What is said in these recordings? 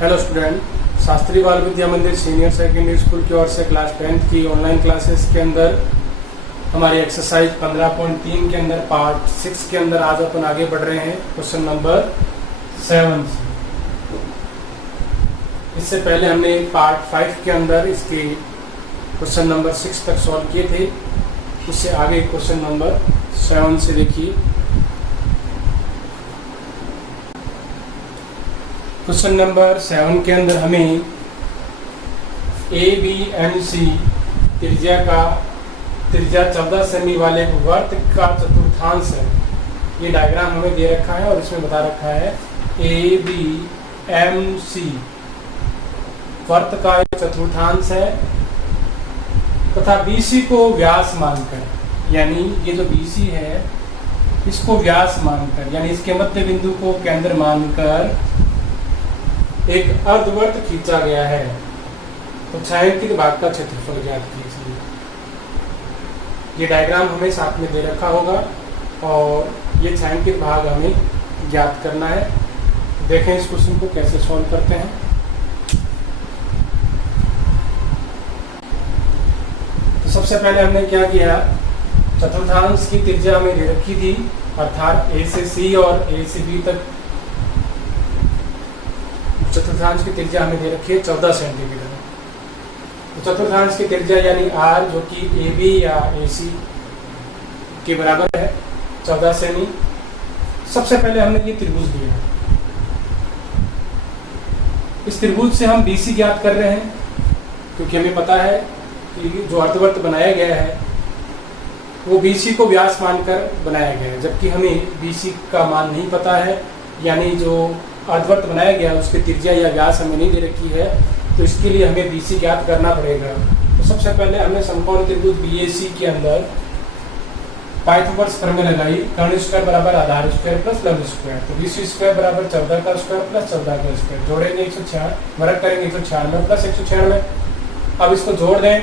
Hello student, Shastri बाल विद्या मंदिर senior secondary school की ओर से क्लास 10th की ऑनलाइन क्लासेस के अंदर हमारी एक्सरसाइज 15.3 के अंदर पार्ट 6 के अंदर आज अपन आगे बढ़ रहे हैं क्वेश्चन नंबर 7 से। इससे पहले हमने पार्ट 5 के अंदर इसके क्वेश्चन नंबर 6 तक सॉल्व किए थे। उससे आगे क्वेश्चन नंबर 7 से देखिए। क्वेश्चन नंबर 7 के अंदर हमें ABNC त्रिज्या 14 सेमी वाले वर्त का चतुर्थांश है। ये डायग्राम हमें दे रखा है और इसमें बता रखा है ABMC वर्त का एक चतुर्थांश है तथा BC को व्यास मानकर, यानी ये जो BC है इसको व्यास मानकर, यानी इसके मध्य बिंदु को केंद्र मानकर एक अर्धवर्त खींचा गया है। तो छायांकित भाग का क्षेत्रफल ज्ञात कीजिए। ये डायग्राम हमें साथ में दे रखा होगा और ये छायांकित भाग हमें ज्ञात करना है। देखें इस क्वेश्चन को कैसे सॉल्व करते हैं। तो सबसे पहले हमने क्या किया, चतुर्थांश की त्रिज्या हमें दे रखी थी, अर्थात A से C और A से B तक चतुर्थांश की त्रिज्या हमें दे रखी है 14 सेंटीमीटर। तो चतुर्थांश की त्रिज्या यानी R जो कि AB या AC के बराबर है 14 सेमी। सबसे पहले हमने ये त्रिभुज लिया। इस त्रिभुज से हम BC ज्ञात कर रहे हैं क्योंकि हमें पता है कि जो अर्धवर्त बनाया गया है वो BC को व्यास मानकर बनाया गया है, जबकि हमें BC का मान नहीं पता है, यानी जो अर्धवर्त बनाया गया उसकी त्रिज्या या व्यास हमें नहीं दे रखी है। तो इसके लिए हमें BC ज्ञात करना पड़ेगा। तो सबसे पहले हमने समकोण त्रिभुज BAC के अंदर पाइथागोरस प्रमेय लगाई, कर्ण स्क्वायर बराबर आधार स्क्वायर प्लस लंब स्क्वायर। तो BC स्क्वायर बराबर 14 का स्क्वायर प्लस 14 का स्क्वायर, जोड़ेंगे 196, वर्ग करेंगे 196 प्लस 196। अब इसको जोड़ दें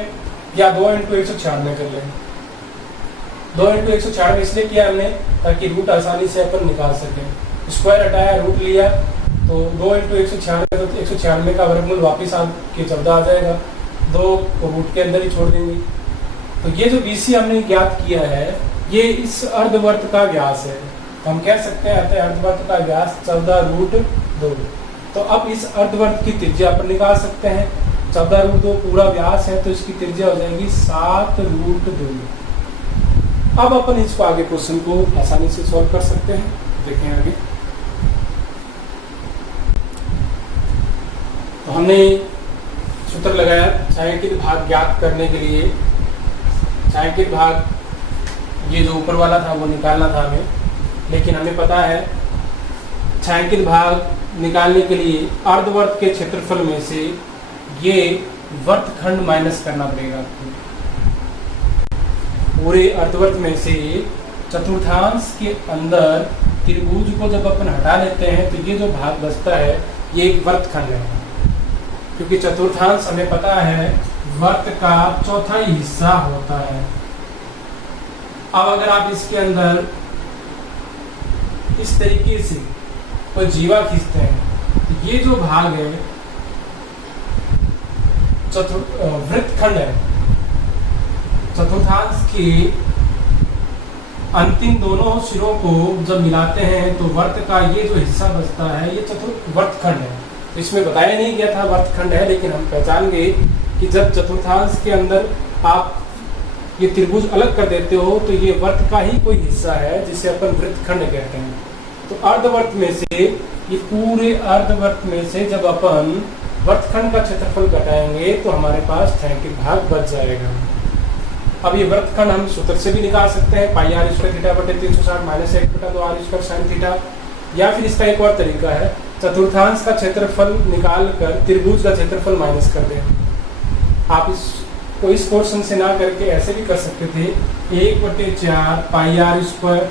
या 2 × 196 कर लें। 2 × 196 इसलिए किया हमने ताकि रूट आसानी से अपन निकाल सकें। स्क्वायर हटाया, रूट लिया, तो 2 × 196 तो 196 का वर्गमूल वापस आके 14 आ जाएगा। 2 को रूट के अंदर ही छोड़ देंगे। तो ये जो BC हमने ज्ञात किया है ये इस अर्धवर्त का व्यास है। तो हम कह सकते हैं अर्धवर्त का व्यास 14√2। तो अब इस अर्धवर्त की त्रिज्या अपन निकाल सकते हैं। 14√2 पूरा व्यास है तो इसकी त्रिज्या हो जाएगी 7√2। अब अपन इसको आगे क्वेश्चन को आसानी से सॉल्व कर सकते हैं। देखें आगे। तो हमने सूत्र लगाया छायांकित भाग ज्ञात करने के लिए। छायांकित भाग ये जो ऊपर वाला था वो निकालना था हमें, लेकिन हमें पता है छायांकित भाग निकालने के लिए अर्धवर्त के क्षेत्रफल में से ये वर्तखंड माइनस करना पड़ेगा आपको। पूरे अर्धवर्त में से चतुर्थांश के अंदर त्रिभुज को जब अपन हटा लेते हैं तो ये जो भाग बचता है ये एक वर्तखंड है, क्योंकि चतुर्थांश हमें पता है वर्त का चौथा हिस्सा होता है। अब अगर आप इसके अंदर इस तरीके से कोई जीवा खींचते हैं तो ये जो भाग है वृत्तखंड है। चतुर्थांश के अंतिम दोनों सिरों को जब मिलाते हैं तो वर्त का ये जो हिस्सा बचता है ये वर्तखंड है। तो इसमें बताया नहीं गया था वर्तखंड है, लेकिन हम पहचान गए कि जब चतुर्थांश के अंदर आप ये त्रिभुज अलग कर देते हो तो ये वर्त का ही कोई हिस्सा है जिसे अपन वृत्तखंड कहते हैं। तो अर्धवर्त में से ये पूरे अर्धवर्त में से जब अपन वर्तखंड का क्षेत्रफल घटाएंगे तो हमारे पास छायांकित भाग बच जाएगा। अब ये वृत्तखंड हम सूत्र से भी निकाल सकते हैं, पाई r स्क्वायर थीटा बटे 360 minus 1/2 r square sine theta. या फिर इसका एक और तरीका है, चतुर्थांश का क्षेत्रफल निकाल कर त्रिभुज का क्षेत्रफल माइनस कर दें। आप इसको इस पोर्शन से ना करके ऐसे भी कर सकते थे, 1/4 पाई r स्क्वायर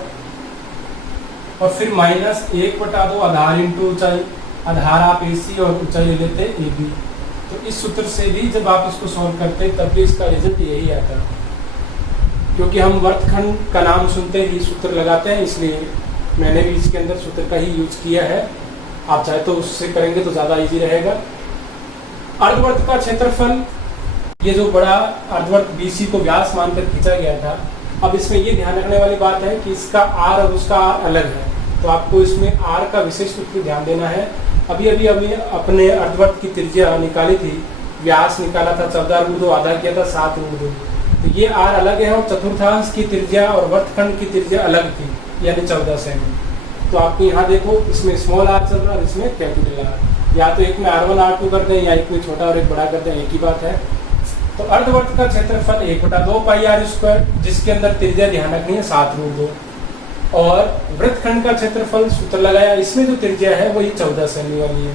और फिर माइनस 1/2 आधार इंटू ऊंचाई। आधार आप AC और ऊंचाई ले लेते AB। तो इस सूत्र से भी जब आप इसको सॉल्व करते तब भी इसका रिजल्ट यही आता, क्योंकि हम वर्तखंड का नाम सुनते ही सूत्र लगाते हैं, इसलिए मैंने भी इसके अंदर सूत्र का ही यूज किया है। आप चाहे तो उससे करेंगे तो ज़्यादा इजी रहेगा। अर्धवृत्त का क्षेत्रफल, ये जो बड़ा अर्धवृत्त BC को व्यास मानकर खींचा गया था, अब इसमें ये ध्यान रखने वाली बात है कि इसका R और उसका R अलग है, तो आपको इसमें R का विशेष रूप से ध्यान देना है। अभी अभी हमने अपने अर्धवृत्त की त्रिज्या निकाली थी, व्यास निकाला था 14√2, आधा किया था 7√2, तो ये R अलग है, और चतुर्थांश की त्रिज्या और वृत्तखंड की त्रिज्या अलग थी, यानी 14 सेमी। तो आपको यहाँ देखो, इसमें स्मॉल r चल रहा है और इसमें कैपिटल R, या तो एक में R1 R2 कर दें या एक में छोटा और एक बड़ा कर दें, एक ही बात है। तो अर्धवृत्त का क्षेत्रफल 1/2 πr², जिसके अंदर त्रिज्या ध्यान रखनी है 7√2, और वृत्तखंड का क्षेत्रफल सूत्र लगाया, इसमें जो त्रिज्या है वो ये 14 सेमी वाली है।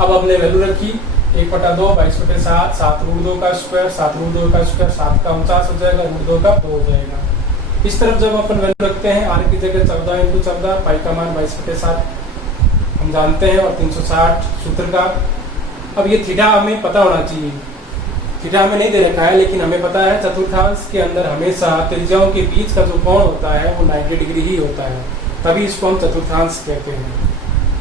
अब हमने वैल्यू रखी 1/2 22/7, 7√2 का स्क्वायर, 7√2 का स्क्वायर 7 का 49 हो जाएगा, √2 का 2 हो जाएगा। इस तरफ जब अपन वैल्यू रखते हैं, r की जगह 14 × 14, पाई का मान 22/7 हम जानते हैं, और 360 सूत्र का। अब ये थीटा हमें पता होना चाहिए, थीटा हमें नहीं दे रखा है, लेकिन हमें पता है चतुर्थांश के अंदर हमेशा त्रिज्याओं के बीच का जो कोण होता है वो 90 डिग्री ही होता है, तभी इसको हम चतुर्थांश कहते हैं।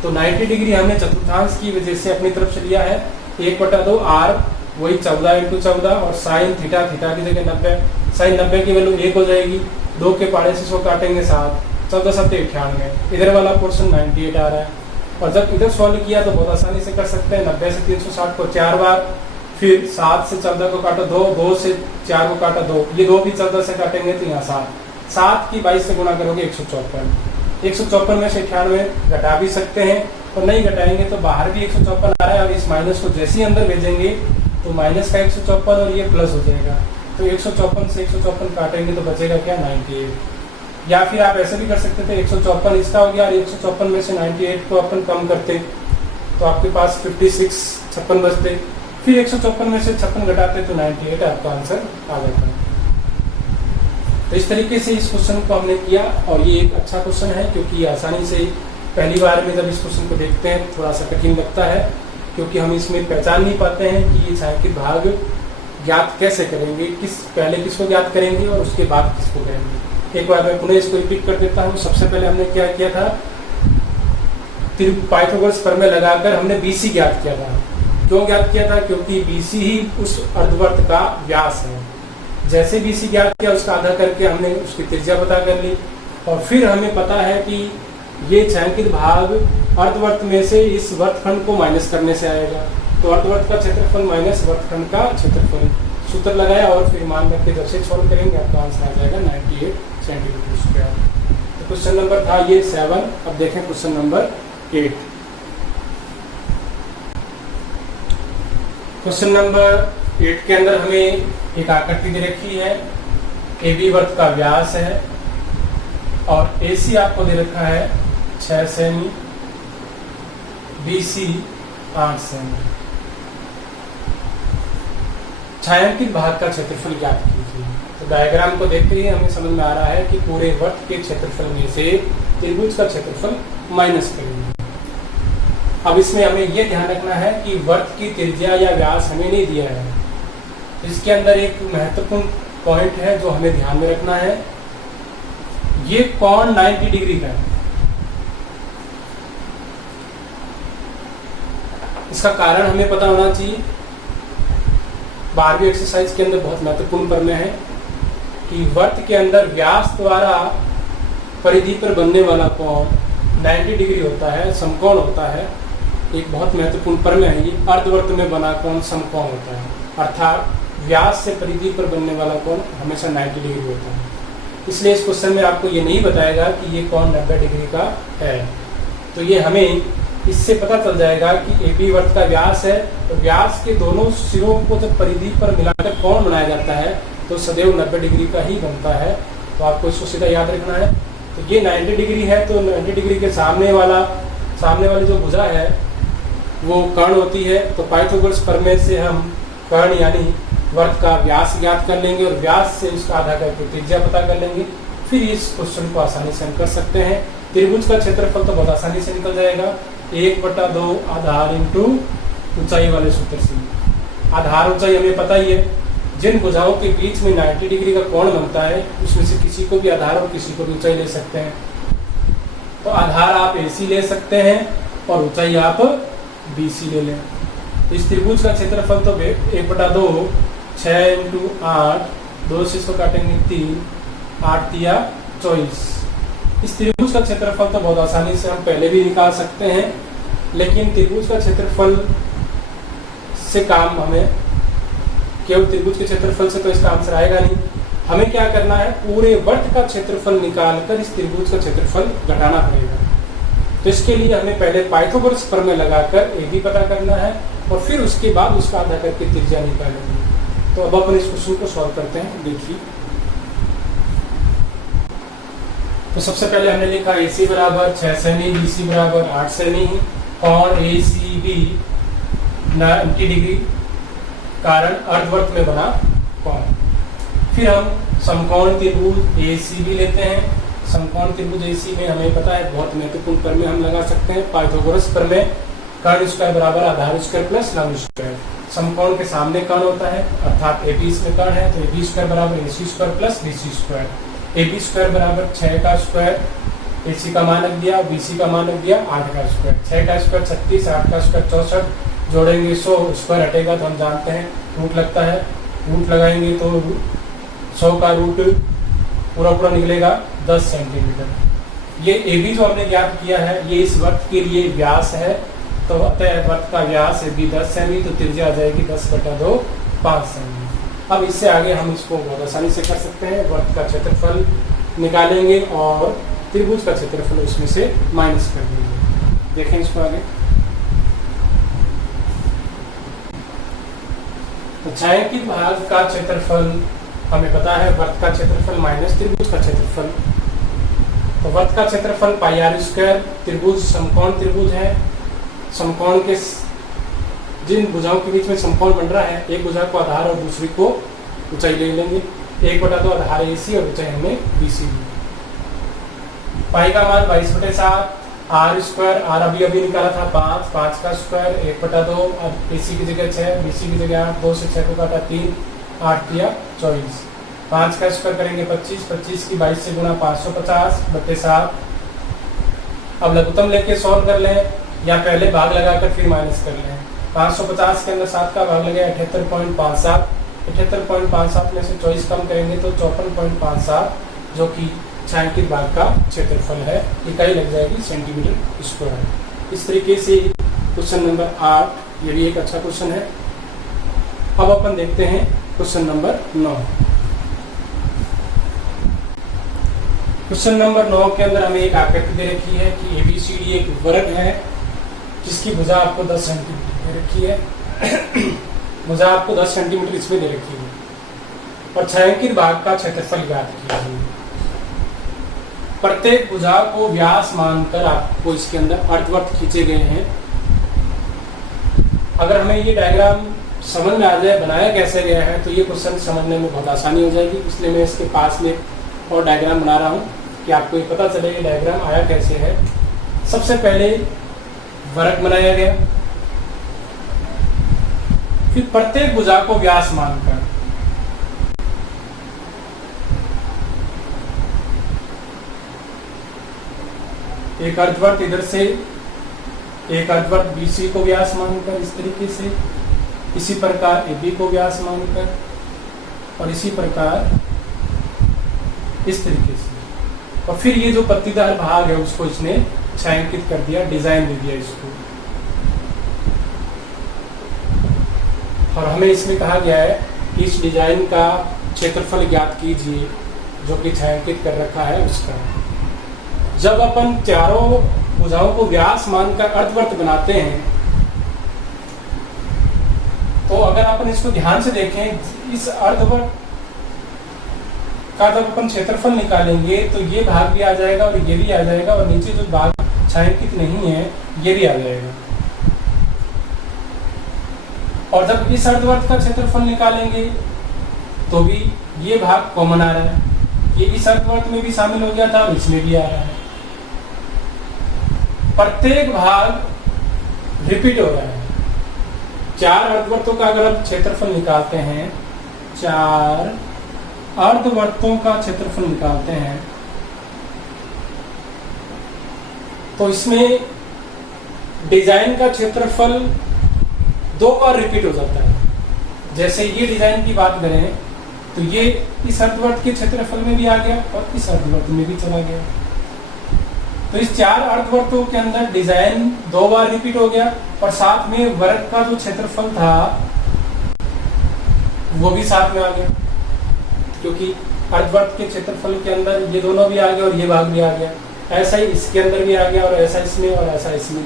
तो 90 डिग्री हमने चतुर्थांश की वजह से अपनी तरफ से लिया है, 1/2 r वही 14 × 14, और साइन थीटा, थीटा की जगह 90, साइन 90 की वैल्यू 1 हो जाएगी, 2 के पाड़े से 100 काटेंगे 7, 14 7 98, इधर वाला पोर्शन 98 आ रहा है। और जब इधर सॉल्व किया तो बहुत आसानी से कर सकते हैं, 90 से 360 को 4 बार, फिर 7 से 14 को काटो 2, 2 से 4 को काटो 2, ये 2 भी 14 से काटेंगे तो यहाँ 7, 7 की 22 से गुणा करोगे 154, 154 में से 98 घटा भी सकते हैं, और नहीं घटाएंगे तो बाहर भी 154 आ रहा है, और इस माइनस को जैसे ही अंदर भेजेंगे तो माइनस का 154 और ये प्लस हो जाएगा, तो 154 से 154 काटेंगे तो बचेगा क्या 98। या फिर आप ऐसे भी कर सकते थे, 154 इसका हो गया और 154 में से 98 को अपन कम करते तो आपके पास 56 बचते, फिर 154 में से 56 घटाते तो 98 आपका आंसर आ जाता है। तो इस तरीके से इस क्वेश्चन को हमने किया, और ये एक अच्छा क्वेश्चन है क्योंकि आसानी से पहली बार में जब इस क्वेश्चन को देखते हैं थोड़ा सा कठिन लगता है, क्योंकि हम इसमें पहचान नहीं पाते हैं कि ये छायांकित भाग ज्ञात कैसे करेंगे, पहले किसको ज्ञात करेंगे और उसके बाद किसको करेंगे। एक बार मैं पुनः इसको रिपीट कर देता हूँ। सबसे पहले हमने क्या किया था, पाइथागोरस प्रमेय लगाकर हमने BC ज्ञात किया था। क्यों ज्ञात किया था? क्योंकि BC ही उस अर्धवृत्त का व्यास है। जैसे BC ज्ञात किया उसका आधा करके हमने उसकी त्रिज्या पता कर ली, और फिर हमें पता है कि ये छायांकित भाग अर्धवृत्त में से इस वृत्तखंड को माइनस करने से आएगा, तो अर्धवृत्त का क्षेत्रफल माइनस वृत्तखंड का क्षेत्रफल, सूत्र लगाया और फिर मान रख के जब से सॉल्व करेंगे आपका आंसर आ जाएगा 98 सेंटीमीटर स्क्वायर। तो क्वेश्चन नंबर था ये 7। अब देखें क्वेश्चन नंबर 8। क्वेश्चन नंबर 8 के अंदर हमें एक आकृति दे रखी है, AB वृत्त का व्यास है और AC आपको दे रखा है 6 सेमी, BC 8 सेमी। छायांकित भाग का क्षेत्रफल ज्ञात कीजिए। तो डायग्राम को देखते ही हमें समझ में आ रहा है कि पूरे वृत्त के क्षेत्रफल में से त्रिभुज का क्षेत्रफल माइनस करेंगे। अब इसमें हमें यह ध्यान रखना है कि वृत्त की त्रिज्या या व्यास हमें नहीं दिया है। इसके अंदर एक महत्वपूर्ण पॉइंट है जो हमें ध्यान में रखना है, ये कोण 90 डिग्री का है। इसका कारण हमें पता होना चाहिए। 12वीं एक्सरसाइज के अंदर बहुत महत्वपूर्ण प्रमेय है कि वृत्त के अंदर व्यास द्वारा परिधि पर बनने वाला कोण 90 डिग्री होता है, समकोण होता है। एक बहुत महत्वपूर्ण प्रमेय है ये। अर्धवृत्त में बना कोण समकोण होता है, अर्थात व्यास से परिधि पर बनने वाला कोण हमेशा 90 डिग्री होता है। इसलिए इस क्वेश्चन में आपको ये नहीं बताएगा कि ये कोण 90 डिग्री का है। तो ये हमें इससे पता चल जाएगा कि AB वृत्त का व्यास है, तो व्यास के दोनों सिरों को जब परिधि पर मिलाकर कोण बनाया जाता है तो सदैव 90 डिग्री का ही बनता है। तो आपको इसको सीधा याद रखना है। तो ये 90 डिग्री है, तो 90 डिग्री के सामने वाली जो भुजा है वो कर्ण होती है। तो पाइथागोरस प्रमेय से हम कर्ण यानी वृत्त का व्यास ज्ञात कर लेंगे और व्यास से उसका आधा करके त्रिज्या पता कर लेंगे। फिर इस क्वेश्चन को आसानी से हम कर सकते हैं। त्रिभुज का क्षेत्रफल तो बहुत आसानी से निकल जाएगा, 1/2 आधार इंटू ऊंचाई वाले सूत्र से। आधार ऊंचाई हमें पता ही है। जिन भुजाओं के बीच में 90 डिग्री का कोण बनता है उसमें से किसी को भी आधार और किसी को भी ऊंचाई ले सकते हैं। तो आधार आप AC ले सकते हैं और ऊंचाई आप BC ले लें। तो इस त्रिभुज का क्षेत्रफल तो 1/2 6 × 8, 2 से इसको काटेंगे 3, 8 × 24। इस त्रिभुज का क्षेत्रफल तो बहुत आसानी से हम पहले भी निकाल सकते हैं, लेकिन त्रिभुज का क्षेत्रफल से काम हमें केवल त्रिभुज के क्षेत्रफल से तो इसका आंसर आएगा नहीं। हमें क्या करना है, पूरे वर्त का क्षेत्रफल निकालकर इस त्रिभुज का क्षेत्रफल घटाना पड़ेगा। तो इसके लिए हमें पहले पाइथागोरस प्रमेय लगाकर AB पता करना है और फिर उसके बाद उसका आधा करके त्रिज्या निकालेंगे। तो अब अपन इस क्वेश्चन को सॉल्व करते हैं। देखिए, तो सबसे पहले हमने लिखा AC बराबर 6 सेमी, BC बराबर 8 सेमी, कोण ACB 90 डिग्री कारण अर्धवर्त में बना कोण। फिर हम समकोण त्रिभुज ACB लेते हैं। समकोण त्रिभुज AC में हमें पता है बहुत महत्वपूर्ण प्रमेय हम लगा सकते हैं, पाइथागोरस प्रमेय, कर्ण स्क्वायर बराबर आधार स्क्वायर प्लस लंब स्क्वायर। समकोण के सामने कर्ण होता है, अर्थात AB इसमें कर्ण है, तो AB स्क्वायर बराबर AC square plus BC square. AB square बराबर 6 का स्क्वायर, AC का मानक दिया, BC का मानक दिया 8 का स्क्वायर। 6 का स्क्वायर 36, 8 का स्क्वायर 64, जोड़ेंगे 100, स्क्वायर हटेगा तो हम जानते हैं रूट लगता है, रूट लगाएंगे तो 100 का रूट पूरा निकलेगा 10 सेंटीमीटर। ये AB जो हमने ज्ञात किया है ये इस वृत्त के लिए व्यास है, तो अतः वृत्त का व्यास AB 10 सेमी, तो त्रिज्या आ जाएगी 10/2 5 सेमी। अब इससे आगे हम इसको बहुत आसानी से कर सकते हैं, वृत्त का क्षेत्रफल निकालेंगे और त्रिभुज का क्षेत्रफल उसमें से माइनस कर देंगे। देखें इसको आगे। तो छायांकित भाग का क्षेत्रफल हमें पता है, वृत्त का क्षेत्रफल माइनस त्रिभुज का क्षेत्रफल। तो वृत्त का क्षेत्रफल πr², त्रिभुज समकोण त्रिभुज है, समकोण के जिन भुजाओं के बीच में समकोण बन रहा है, एक भुजा को आधार और दूसरी को ऊंचाई ले लेंगे। 1/2 आधार AC और ऊंचाई हमने BC ली। पाई का मान 22/7, r², r अभी निकाला था 5 का स्क्वायर 1/2, अब AC की जगह 6, BC की जगह 8, 2 से 6 को काटा 3, 8 × 24। 5 का स्क्वायर करेंगे 25, 25 की 22 से गुणा 550/7। अब लघुत्तम लेके सॉल्व कर लें या पहले भाग लगाकर फिर माइनस कर लें। 550 के अंदर 7 का भाग लगे 78.57, 78.57 में से 24 कम करेंगे तो 54.57, जो कि छायांकित भाग का क्षेत्रफल है। इकाई लग जाएगी सेंटीमीटर स्क्वायर। इस तरीके से क्वेश्चन नंबर 8 ये भी एक अच्छा क्वेश्चन है। अब अपन देखते हैं क्वेश्चन नंबर 9। क्वेश्चन नंबर 9 के अंदर हमें एक आकृति दे रखी है कि ABCD एक वर्ग है जिसकी भुजा आपको 10 सेंटीमीटर दे रखी है। भुजा आपको 10 सेंटीमीटर इसमें दे रखी है और छायांकित भाग का क्षेत्रफल ज्ञात कीजिए। प्रत्येक भुजा को व्यास मानकर आपको इसके अंदर अर्धवृत्त खींचे गए हैं। अगर हमें ये डायग्राम समझ में आ जाए बनाया कैसे गया है तो ये क्वेश्चन समझने में बहुत आसानी हो जाएगी। इसलिए मैं इसके पास में और डायग्राम बना रहा हूँ कि आपको ये पता चले ये डायग्राम आया कैसे है। सबसे पहले वर्ग बनाया गया, फिर प्रत्येक भुजा को व्यास मानकर एक अर्धवृत्त इधर से, एक अर्धवृत्त BC को व्यास मानकर इस तरीके से, इसी प्रकार AB को व्यास मानकर और इसी प्रकार इस तरीके से, और फिर ये जो पत्तीदार भाग है उसको इसने छायांकित कर दिया, डिजाइन दे दिया इसको। और हमें इसमें कहा गया है कि इस डिजाइन का क्षेत्रफल ज्ञात कीजिए जो कि छायांकित कर रखा है उसका। जब अपन चारों भुजाओं को व्यास मानकर अर्धवृत्त बनाते हैं तो अगर अपन इसको ध्यान से देखें, इस अर्धवृत्त का जब अपन क्षेत्रफल निकालेंगे तो ये भाग भी आ जाएगा और ये भी आ जाएगा और नीचे जो भाग छायांकित नहीं है ये भी आ जाएगा। और जब इस अर्धवृत्त का क्षेत्रफल निकालेंगे तो भी ये भाग कॉमन आ रहा है, ये इस अर्धवृत्त में भी शामिल हो गया था और इसमें भी आ रहा है। प्रत्येक भाग रिपीट हो रहा है। 4 अर्धवृत्तों का अगर आप क्षेत्रफल निकालते हैं, 4 अर्धवृत्तों का क्षेत्रफल निकालते हैं तो इसमें डिजाइन का क्षेत्रफल 2 बार रिपीट हो जाता है। जैसे ये डिजाइन की बात करें तो ये इस अर्धवर्त के क्षेत्रफल में भी आ गया और इस अर्धवर्त में भी चला गया। तो इस 4 अर्धवर्तों के अंदर डिजाइन 2 बार रिपीट हो गया और साथ में वर्ग का जो क्षेत्रफल था वो भी साथ में आ गया, क्योंकि अर्धवर्त के क्षेत्रफल के अंदर ये दोनों भी आ गए और ये भाग भी आ गया। ऐसा ही इसके अंदर भी आ गया और ऐसा इसमें और ऐसा इसमें।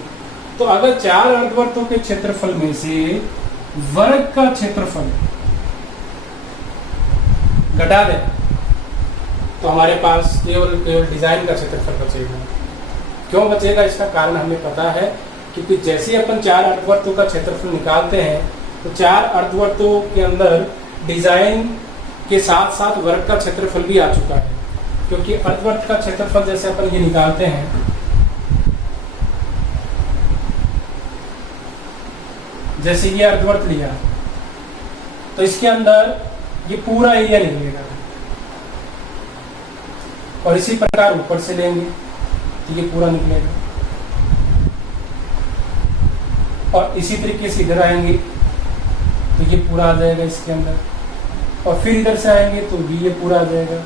तो अगर 4 अर्धवर्तों के क्षेत्रफल में से वर्ग का क्षेत्रफल घटा दें तो हमारे पास केवल डिजाइन का क्षेत्रफल बचेगा। क्यों बचेगा? इसका कारण हमें पता है, क्योंकि जैसे अपन 4 अर्धवर्तों का क्षेत्रफल निकालते हैं तो 4 अर्धवर्तों के अंदर डिजाइन के साथ साथ वर्ग का क्षेत्रफल भी आ चुका है। क्योंकि अर्धवर्त का क्षेत्रफल जैसे अपन ये निकालते हैं, जैसे ये अर्धवर्त लिया तो इसके अंदर ये पूरा एरिया निकलेगा और इसी प्रकार ऊपर से लेंगे तो ये पूरा निकलेगा और इसी तरीके से इधर आएंगे तो ये पूरा आ जाएगा इसके अंदर, और फिर इधर से आएंगे तो भी ये पूरा आ जाएगा।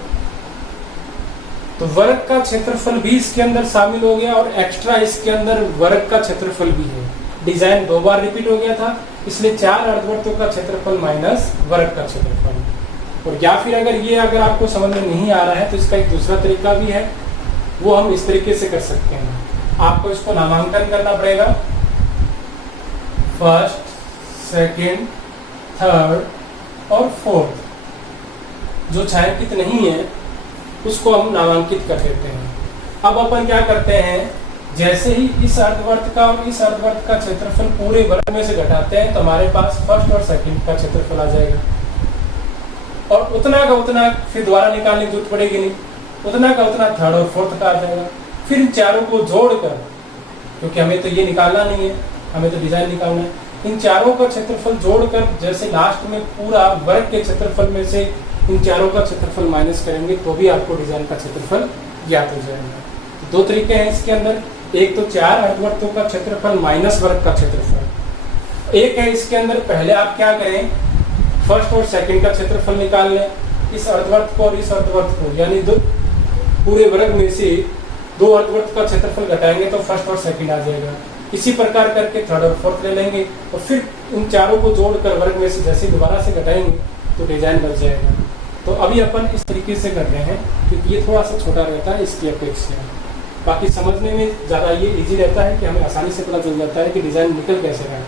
तो वर्ग का क्षेत्रफल भी इसके अंदर शामिल हो गया और एक्स्ट्रा इसके अंदर वर्ग का क्षेत्रफल भी है। डिजाइन 2 बार रिपीट हो गया था, इसलिए 4 अर्धवर्तों का क्षेत्रफल माइनस वर्ग का क्षेत्रफल। और या फिर अगर आपको समझ में नहीं आ रहा है तो इसका एक दूसरा तरीका भी है, वो हम इस तरीके से कर सकते हैं। आपको इसको नामांकन करना पड़ेगा, फर्स्ट, सेकंड, थर्ड और फोर्थ। जो छायांकित नहीं है उसको हम नामांकित कर देते हैं। अब अपन क्या करते हैं, जैसे ही इस अर्धवर्त का और इस अर्धवर्त का क्षेत्रफल पूरे वर्ग में से घटाते हैं तो हमारे पास फर्स्ट और सेकंड का क्षेत्रफल आ जाएगा, और उतना का उतना फिर दोबारा निकालने की जरूरत पड़ेगी नहीं, उतना का उतना थर्ड और फोर्थ का आ जाएगा। फिर इन चारों को जोड़कर, क्योंकि हमें तो ये निकालना नहीं है, हमें तो डिजाइन निकालना है, इन चारों का क्षेत्रफल जोड़कर जैसे लास्ट में पूरा वर्ग के क्षेत्रफल में से इन चारों का क्षेत्रफल माइनस करेंगे तो भी आपको डिजाइन का क्षेत्रफल ज्ञात हो जाएगा। 2 तरीके हैं इसके अंदर, एक तो 4 अर्धवर्तों का क्षेत्रफल माइनस वर्ग का क्षेत्रफल। एक है इसके अंदर, पहले आप क्या करें, फर्स्ट और सेकंड का क्षेत्रफल निकाल लें, इस अर्धवर्त को और इस अर्धवर्त को, यानी पूरे वर्ग में से 2 अर्धवर्त का क्षेत्रफल घटाएंगे तो फर्स्ट और सेकंड आ जाएगा। इसी प्रकार करके थर्ड और फोर्थ ले लेंगे और फिर इन चारों को जोड़कर वर्ग में से जैसे दोबारा से घटाएंगे तो डिजाइन बच जाएगा। तो अभी अपन इस तरीके से कर रहे हैं क्योंकि ये थोड़ा सा छोटा रहता है इसकी अपेक्षा, बाकी समझने में ज़्यादा ये इजी रहता है कि हमें आसानी से पता चल जाता है कि डिज़ाइन निकल कैसे रहा है।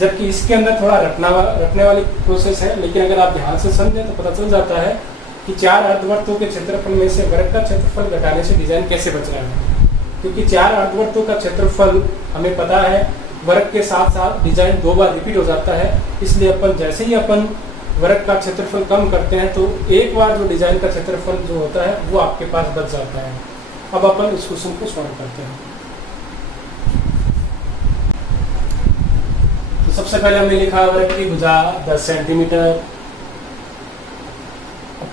जबकि इसके अंदर थोड़ा रटने वाली प्रोसेस है, लेकिन अगर आप ध्यान से समझें तो पता चल जाता है कि 4 अर्धवर्तों के क्षेत्रफल में से वर्ग का क्षेत्रफल घटाने से डिजाइन कैसे बच रहा है। क्योंकि 4 अर्धवर्तों का क्षेत्रफल हमें पता है वर्ग के साथ साथ डिजाइन 2 बार रिपीट हो जाता है, इसलिए अपन जैसे ही अपन वर्ग का क्षेत्रफल कम करते हैं तो एक बार जो डिजाइन का क्षेत्रफल जो होता है वो आपके पास बच जाता है। अब अपन इस क्वेश्चन को सॉल्व करते हैं। तो सबसे पहले हमने लिखा वर्ग की भुजा 10 सेंटीमीटर।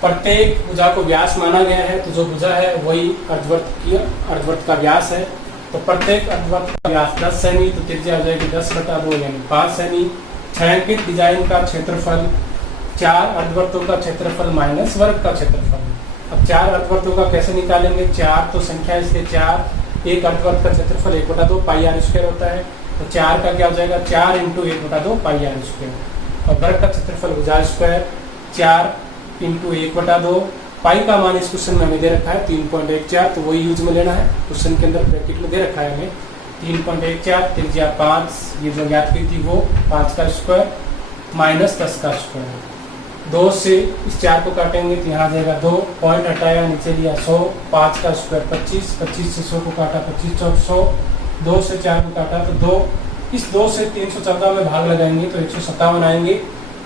प्रत्येक भुजा को व्यास माना गया है, तो जो भुजा है वही अर्धवर्त का व्यास है। तो प्रत्येक अर्धवर्त का व्यास 10 सेमी, तो त्रिज्या हो जाएगी 10/2 यानी 5 सेमी। छायांकित डिजाइन का क्षेत्रफल 4 अर्धवर्तों का क्षेत्रफल माइनस वर्ग का क्षेत्रफल। अब 4 अर्धवर्तों का कैसे निकालेंगे, 4 तो संख्या इसलिए 4, एक अर्धवर्त का क्षेत्रफल 1/2 पाई आर स्क्वायर होता है, तो 4 का क्या हो जाएगा 4 × 1/2 पाई आर स्क्वायर। और वर्ग का क्षेत्रफल भुजा स्क्वायर 4 × 1/2, पाई का मान इस क्वेश्चन में हमें दे रखा है 3.14, तो वही यूज में लेना है। क्वेश्चन के अंदर ब्रैकेट में दे रखा है हमें 3.14, त्रिज्या 5, ये जो ज्ञात की थी वो 5 का स्क्वायर माइनस 10 का स्क्वायर। 2 से इस 4 को काटेंगे तो यहाँ आ जाएगा 2, पॉइंट हटाया नीचे लिया 100, 5 का स्क्वायर 25, 25 से 100 को काटा 25 चौक 100, 2 से 4 को काटा तो 2, इस 2 से 314 में भाग लगाएंगे तो 157 आएंगे,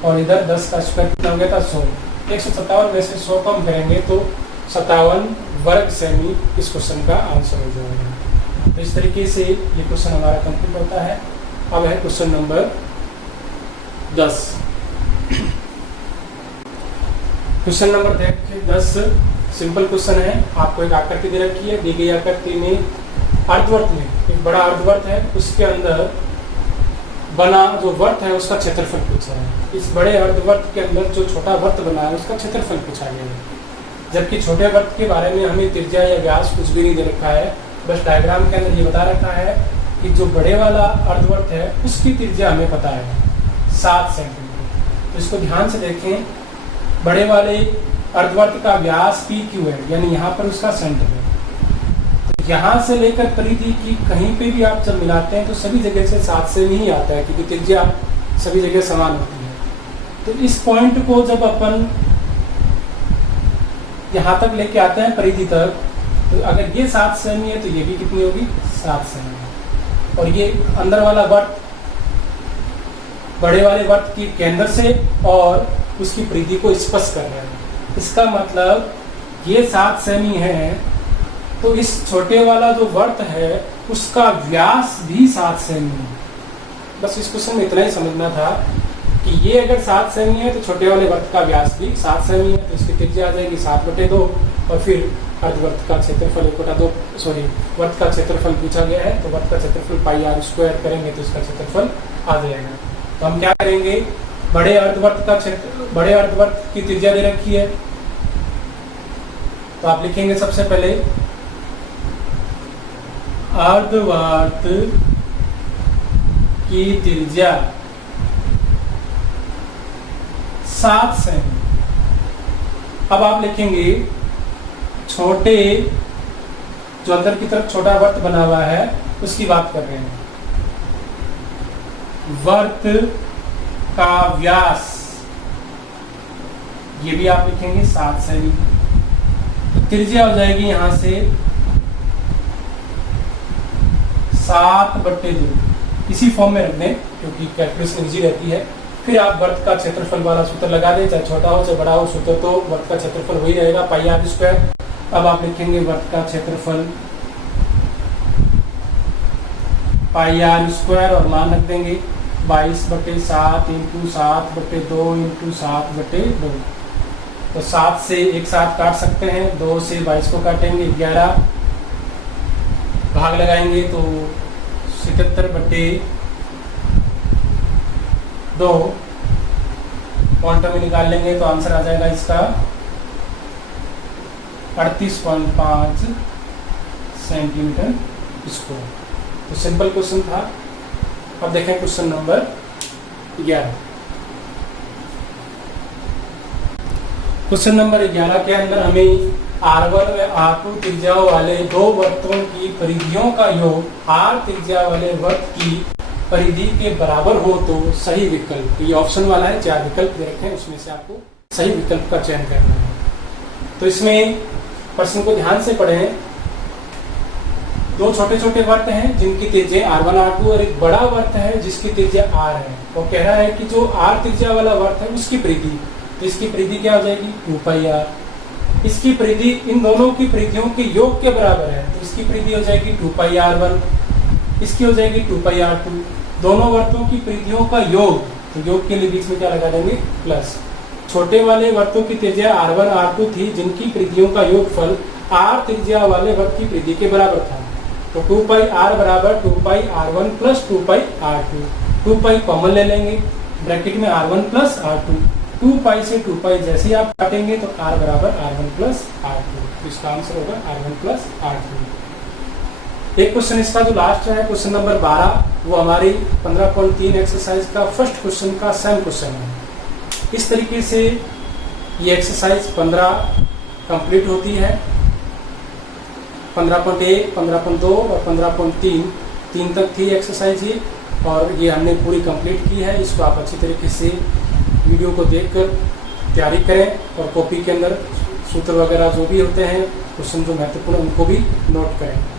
और इधर 10 का स्क्वायर कितना हो गया था 100, 157 में से 100 कम करेंगे तो 57 वर्ग सेमी इस क्वेश्चन का आंसर हो जाएगा। तो इस तरीके से ये क्वेश्चन हमारा कंप्लीट होता है। अब है question number 10। Question number 10 simple question है। आपको एक आकृति दे रखी है, दी गई आकृति में अर्धवर्त में एक बड़ा अर्धवर्त है, उसके अंदर बना जो वर्त है उसका क्षेत्रफल पूछा है। इस बड़े अर्धवर्त के अंदर जो छोटा वर्त बना है उसका क्षेत्रफल पूछा गया है, जबकि छोटे वर्त के बारे में हमें त्रिज्या या व्यास कुछ भी नहीं दे रखा है। बस डायग्राम के अंदर ये बता रखा है कि जो बड़े वाला अर्धवर्त है उसकी त्रिज्या हमें पता है 7 सेंटीमीटर। तो इसको ध्यान से देखें, बड़े वाले अर्धवर्त का व्यास PQ है, यानी यहाँ पर उसका सेंटर है। तो यहाँ से लेकर परिधि की कहीं पे भी आप जब मिलाते हैं तो सभी जगह से 7 से नहीं आता है, क्योंकि त्रिज्या सभी जगह समान होती है। तो इस पॉइंट को जब अपन यहाँ तक लेके आते हैं परिधि तक, तो अगर ये 7 सेमी है तो ये भी कितनी होगी 7 सेमी। और ये अंदर वाला वर्त बड़े वाले वर्त की केंद्र से और उसकी परिधि को स्पर्श कर रहा है। इसका मतलब ये 7 सेमी है, तो इस छोटे वाला जो वर्त है उसका व्यास भी 7 सेमी है। बस इस क्वेश्चन में इतना ही समझना था कि ये अगर 7 सेमी है तो छोटे वाले वर्त का व्यास भी 7 सेमी है, तो इसकी त्रिज्या आ जाएगी 7/2 और फिर अर्धवर्त का क्षेत्रफल 1/2 वर्त का क्षेत्रफल पूछा गया है, तो वर्त का क्षेत्रफल πr² करेंगे तो इसका क्षेत्रफल आ जाएगा। तो हम क्या करेंगे, बड़े अर्धवर्त की त्रिज्या दे रखी है, तो आप लिखेंगे सबसे पहले अर्धवर्त की त्रिज्या 7 सेमी। अब आप लिखेंगे छोटे जो अंदर की तरफ छोटा वर्त बना हुआ है उसकी बात कर रहे हैं। वर्त का व्यास ये भी आप लिखेंगे 7 सेमी। तो त्रिज्या हो जाएगी यहां से 7/2। इसी फॉर्म में रख दें क्योंकि कैलकुलेशन इजी रहती है। फिर आप वर्त का क्षेत्रफल वाला सूत्र लगा दें, चाहे छोटा हो चाहे बड़ा हो सूत्र, तो वर्त का क्षेत्रफल वही रहेगा πr²। अब आप लिखेंगे वर्त का क्षेत्रफल πr² और मान रख देंगे 22/7 × 7/2 × 7/2। तो 7 से एक साथ काट सकते हैं, 2 से 22 को काटेंगे 11, भाग लगाएंगे तो 77/2 क्वांटम में निकाल लेंगे तो आंसर आ जाएगा इसका 38.5 सेंटीमीटर स्क्वायर। तो सिंपल क्वेश्चन था। अब देखें क्वेश्चन नंबर 11। क्वेश्चन नंबर 11 के अंदर हमें R1 व R2 त्रिज्या वाले दो वर्तों की परिधियों का योग R त्रिज्या वाले वर्त की परिधि के बराबर हो तो सही विकल्प, ये ऑप्शन वाला है, 4 विकल्प दे रखे हैं, उसमें से आपको सही विकल्प का चयन करना है। तो इसमें प्रश्न को ध्यान से पढ़ें। दो छोटे छोटे वर्त हैं जिनकी त्रिज्या R1 R2 और एक बड़ा वर्त है जिसकी त्रिज्या R है। वो कह रहा है कि जो R त्रिज्या वाला वर्त है उसकी परिधि, तो इसकी परिधि क्या हो जाएगी 2πr। इसकी परिधि इन दोनों की परिधियों के योग के बराबर है, तो इसकी परिधि हो जाएगी 2πr1, इसकी हो जाएगी 2πr2। दोनों वर्तों की परिधियों का योग, तो योग के लिए बीच में क्या लगा देंगे प्लस। छोटे वाले वर्तों की त्रिज्या R1 R2 थी जिनकी परिधियों का योगफल R त्रिज्या वाले वर्त की परिधि के बराबर था, तो 2πr बराबर 2πr1 प्लस 2πr2। 2π कॉमन ले लेंगे, ब्रैकेट में R1 प्लस R2। 2π से 2π जैसे ही आप काटेंगे तो R बराबर R1 प्लस R2, तो इसका आंसर होगा R1 प्लस R2। एक क्वेश्चन इसका जो लास्ट है क्वेश्चन नंबर 12, वो हमारी 15.3 एक्सरसाइज का फर्स्ट क्वेश्चन का सेम क्वेश्चन है। इस तरीके से ये एक्सरसाइज 15 कंप्लीट होती है। 15.1, 15.2 और 15.3 तक थी एक्सरसाइज ये, और ये हमने पूरी कंप्लीट की है। इसको आप अच्छी तरीके से वीडियो को देखकर तैयारी करें और कॉपी के अंदर सूत्र वगैरह जो भी होते हैं क्वेश्चन जो महत्वपूर्ण उनको भी नोट करें।